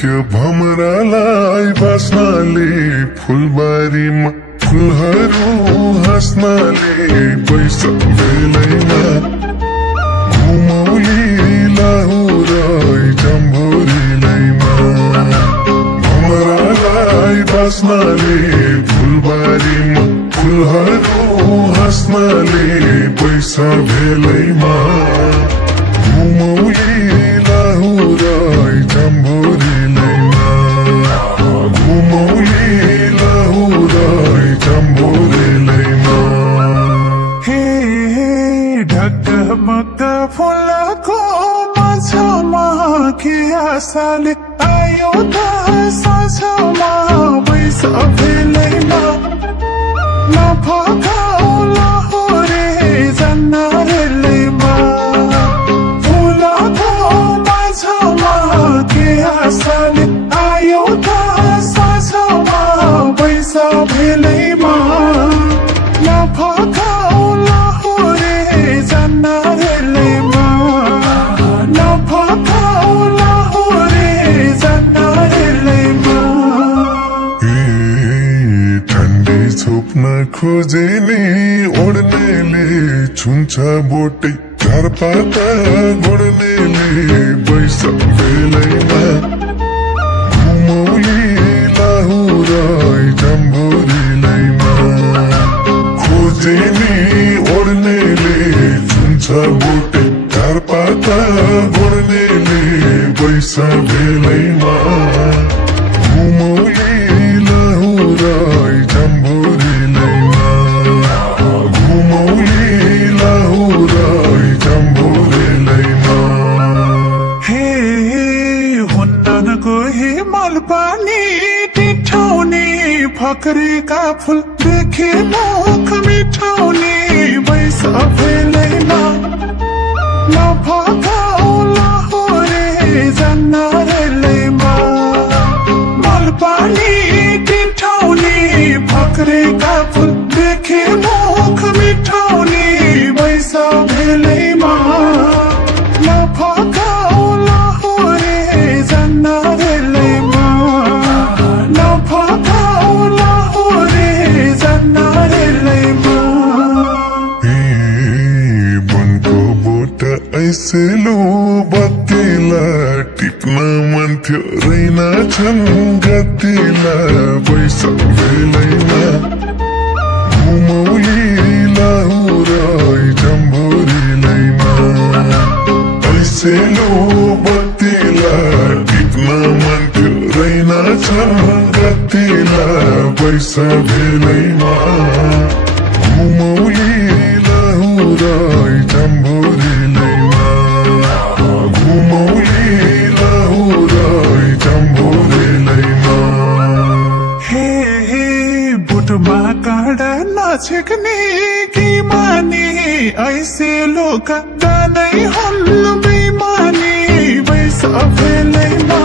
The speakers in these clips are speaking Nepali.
सक्यो भमरालाई बाँच्नाले फुलबारीमा फुलहरू हाँस्नाले पैसा बेलैमा घुमौली लाहुरै जम्भोरीलैमा भमरालाई बाँच्नाले फुलबारीमा फुलहरू हाँस्नाले पैसा बेलैमा घुमौली लाहुरै जम्भोरीलैमा घुमौली लाहुरै जम्भोरीलैमा हे ढकमक फुलको माझमा के आशाले आयो त साँझमा पैसा बेलैमा नफकाउ लाहुरे जन्नरेलैमा फुलको माझमा के आशाले आयो त साँझमा पैसा बेलैमा नफकाउ लाहुरे जन्नरेलैमा नफकाउ लाहुरे जन्नरेलैमा ठन्डी छोप्न खोजे नि ओड्नेले छुन्छ बोटै घरपाता गोड्नेले पैसा बेलैमा घुमौली लाहुरै जम्भोरीलैमा खोजे नि ओड्नेले छुन्छ बोटै घरपाता गोड्नेले पैसा बेलैमा घुमौली लाहुरै जम्भोरीलैमा घुमौली लाहुरै जम्भोरीलैमा हे हुन्ननको हिमाल पानी टिठाउने फक्रेका फुल देखे मुख मिठाउने पैसा बेलैमा नफकाउ लाहुरे जन्नरेलैमा पानी टिठाउने फक्रेका फुल देखे मुख मिठाउने पैसा बेलैमा नफकाउ लाहुरे जन्नरेलैमा नफकाउ लाहुरे जन्नरेलैमा बनको बोट ऐसेलो बत्तीला टिप्न मन थियो रैना छन् गतिला पैसा बेलैमा घुमौली लाहुरै जम्भोरीलैमा ऐसेलो बत्तीला टिप्न मन थियो रैना छन् गतिला पैसा बेलैमा घुमौली लाहुरै जम्भोरीलैमा घुमौली लाहुरै जम्भोरीलैमा हे बुटमा काँडा नछेक्ने कि माने ऐसे लोक दानै हुन् बेमानी पैसा बेलैमा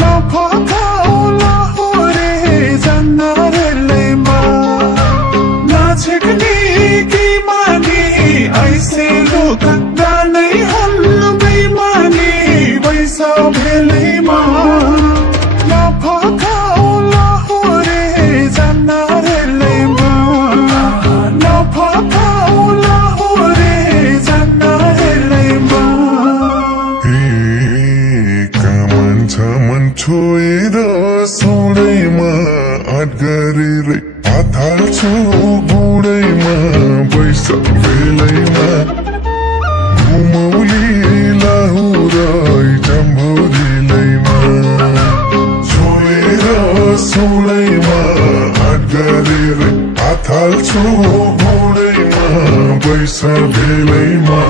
नफकाउ लाहुरे जन्नरेलैमा नछेक्ने कि माने ऐसे लोक दानै हुन् बेमानी पैसा बेलैमा नफकाउ लाहुरे जन्नरेलैमा नफकाउ लाहुरे जन्नरेलैमा कामन छ मन छोएर सौडैमा आँट गरेरै हात हाल्छु बुढैमा पैसा बेलैमा घुमौली लाहुरै जम्भोरीलैमा छोएर सौडैमा आँट गरेरै हात हाल्छु बुढैमा पैसा बेलैमा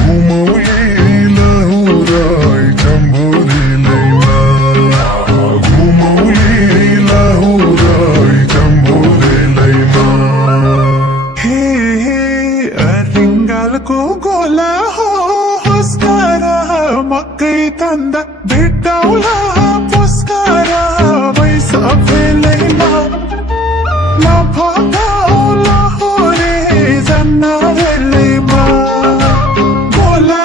घुमौली लाहुरै जम्भोरीलैमा घुमौली लाहुरै जम्भोरीलैमा हे रिङ्गालको गोला हो हुस्कारा मकै तन्दा भेट्टाउला पुस्कारा पैसा बेलैमा नफकाउ लाहुरे जन्नरेलैमा गोला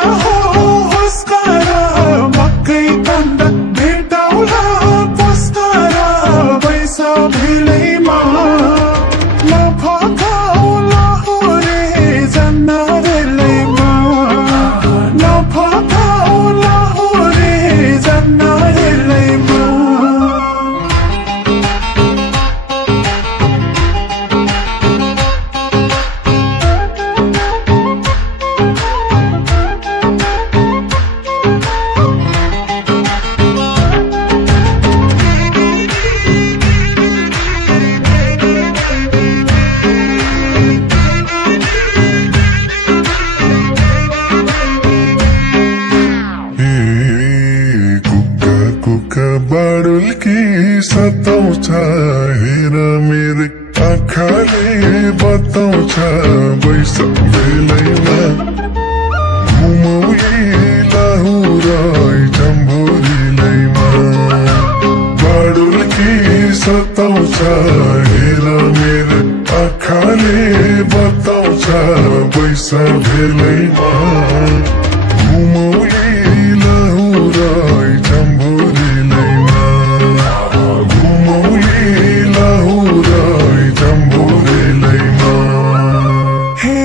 आँखाले बताउँछ बैसा बेलैमा घुमौली लाहुराई जम्भोरीलैमा बाडुल्की सताउँछ हेर मेरो आँखाले बताउँछ बैसा बेलैमा घुमौली लाहुराई जम्भोरीलैमा घुमौली लाहुराई जम्भोरीलैमा हे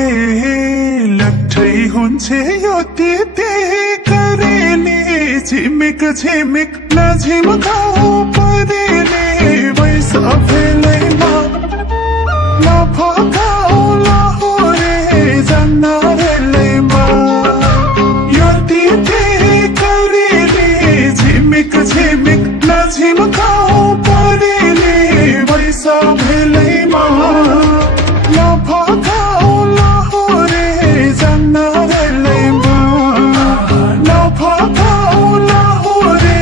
लट्ठै हुन्छ यो त्यति करेली झिमिक झिमिक नझिमकाउ परेली बैसा बेलैमा नफकाउ लाहुरे जन्नारेलैमा यो त्यति करेली झिमिक झिमिक नझिमकाउ परेली बैसा बेलैमा नफकाउ लाहुरे जन्नारेलैमा नफकाउ लाहुरे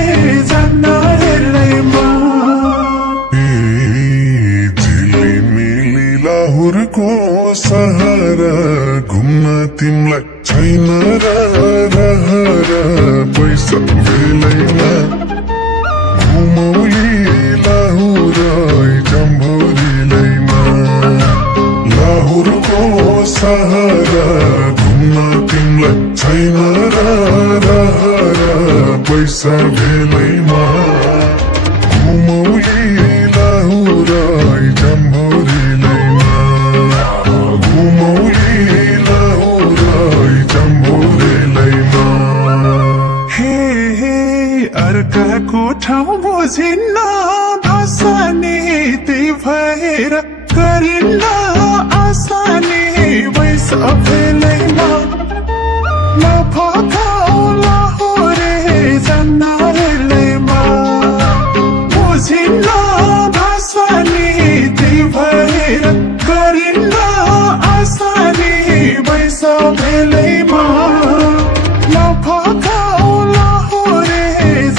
जन्नारेलैमा झिलिमिली लाहुरको सहारा घुम्न तिमलाई छैन रहर पैसा बेलैमा घुमौली लाहुराई जम्भोरीलैमा लाहुरको सहारा घुम्न तिमलाई छैन रहर पैसा बेलैमा घुमौली लाहुराई जम्भोरीलैमा घुमौली लाहुराई जम्भोरीलैमा हे अर्काको ठाउँ बुझिन्न भाषानी त्यही भएर गरिन्न आसानी बैसा बेलैमा नफकाउ लाहुरे जन्नारेलैमा बुझिन्न भाषानी त्यही भएर गरिन्न आसानी बैसा बेलैमा नफकाउ लाहुरे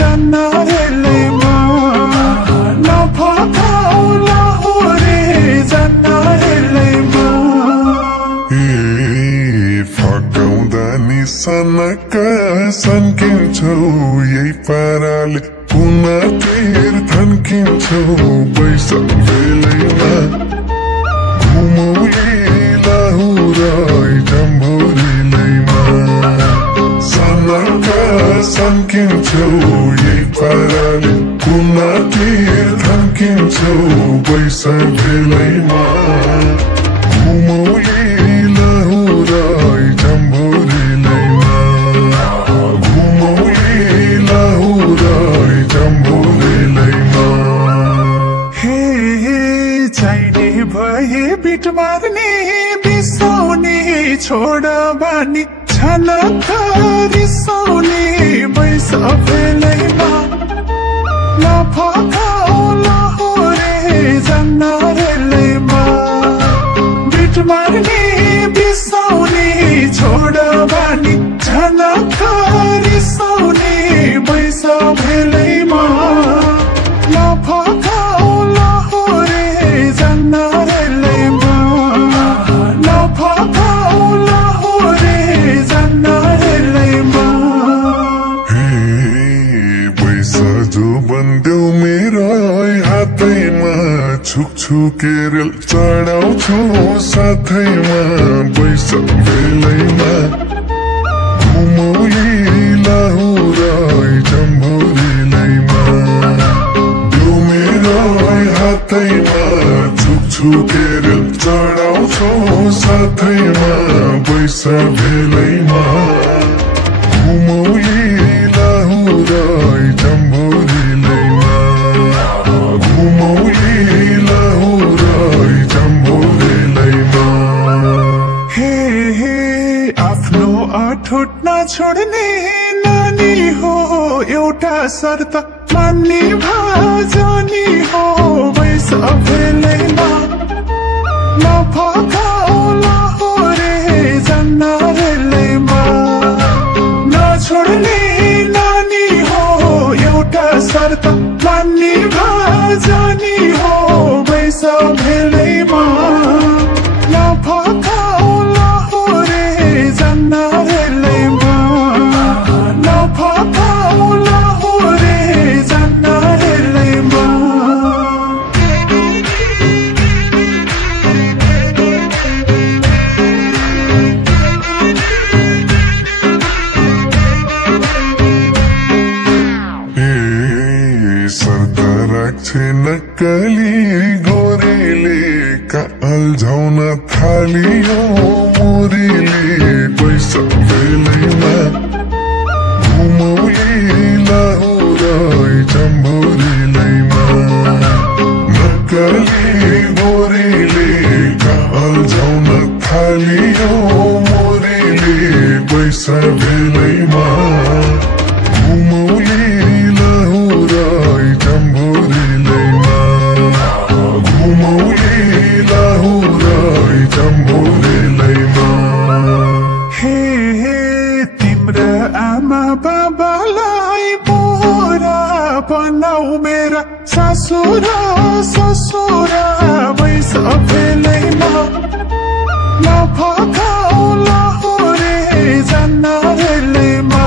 जन्नारेलैमा नफकाउ लाहुरे जन्नारेलैमा फकाउँदा निशानक सन्किन्छौ यही पाराले पुनः तिर थन्किन्छौ बैसा बेलैमा घुमौली लाहुराई जम्भोरीलैमा सनक सन्किन्छौ यही पाराले पुनः तिर थन्किन्छौ बैसा बेलैमा घुमौली लाहुराई जम्भोरीलैमा घुमौली लाहुराई जम्भोरीलैमा हे चाहिने भए बिट मार्ने बिसाउने छोड बानी छनक रिसाउने बैसा बेलैमा नफकाउ लाहुरे जन्नारेलैमा बिट मार्ने बिसाउने छोड बानी छनक रिसाउने बैसा बेलैमा नफकाउ लाहुरे जन्नारेलैमा नफकाउ लाहुरे जन्नारेलैमा पैसा जो बन्देऊ मेरो हातैमा छुकछुकेर चढाउँछु साथैमा बैसा बेलैमा घुमौली लाहुराई जम्भोरीलैमा देऊ मेरो हातैमा छुकछुकेर चढाउँछु साथैमा बैसा बेलैमा घुमौली लाहुराई जम्भोरीलैमा घुमौली लाहुराई जम्भोरीलैमा हे आफ्नो अठोट नछोड्ने नानी हो एउटा शर्त मान्ने भाजनी हो बैसा बेलैमा नफकाउ लाहुरे जन्नारेलैमा नछोड्ने नानी हो एउटा शर्त मान्ने भाजनी हो बैसा बेलैमा अल्झाउन थालियो मुरीले पैसा बेलैमा घुमौली लाहुरै चम्भोरीलैमा नक्कली गोरीले अल्झाउन थालियो मुरीले पैसा बेलैमा घुमौली लाहुरै चम्भोरीलैमा घुमौली लाहुरै चम्भोरीलैमा हे तिम्रा आमा बाबालाई बोरा बनाऊ मेरा सासुरा ससुरा भैस बेलैमा नफकाऊ लाहुरे जान्न बेलैमा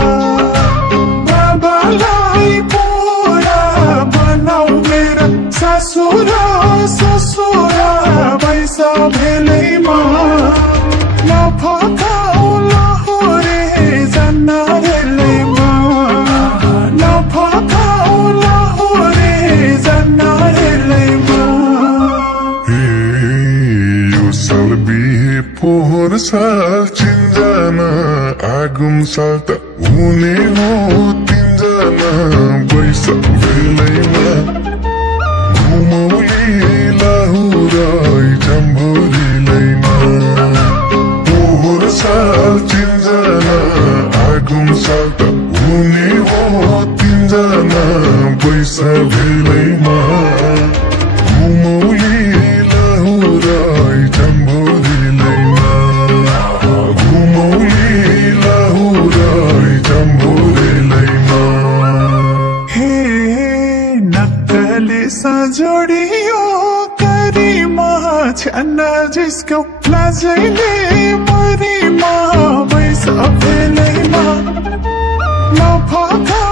बाबालाई बोरा बनाऊ मेरा सासुरा ससुरा भैस बेलैमा नफकाऊ लाहुरे जान्न बेलैमा नफकाऊ लाहुरे जान्न बेलैमा यो साल बिहे पोहोर साल चिन्जना आगुम साल त हुने हो तिनजना बैशाख बेलैमा घुमौली लाहुरै चम्भोरीलैमा पोहोर साल चिन्जना आगुम साल त हुने हो तिनजना बैशाख बेलैमा घुमौली लाहुरै चम्भोरीलैमा घुमौली लाहुरै चम्भोरीलैमा हे नक्कली सजोडियो करीमा छान्न जिस्को लाजैले मरीमा भैस बेलैमा नफका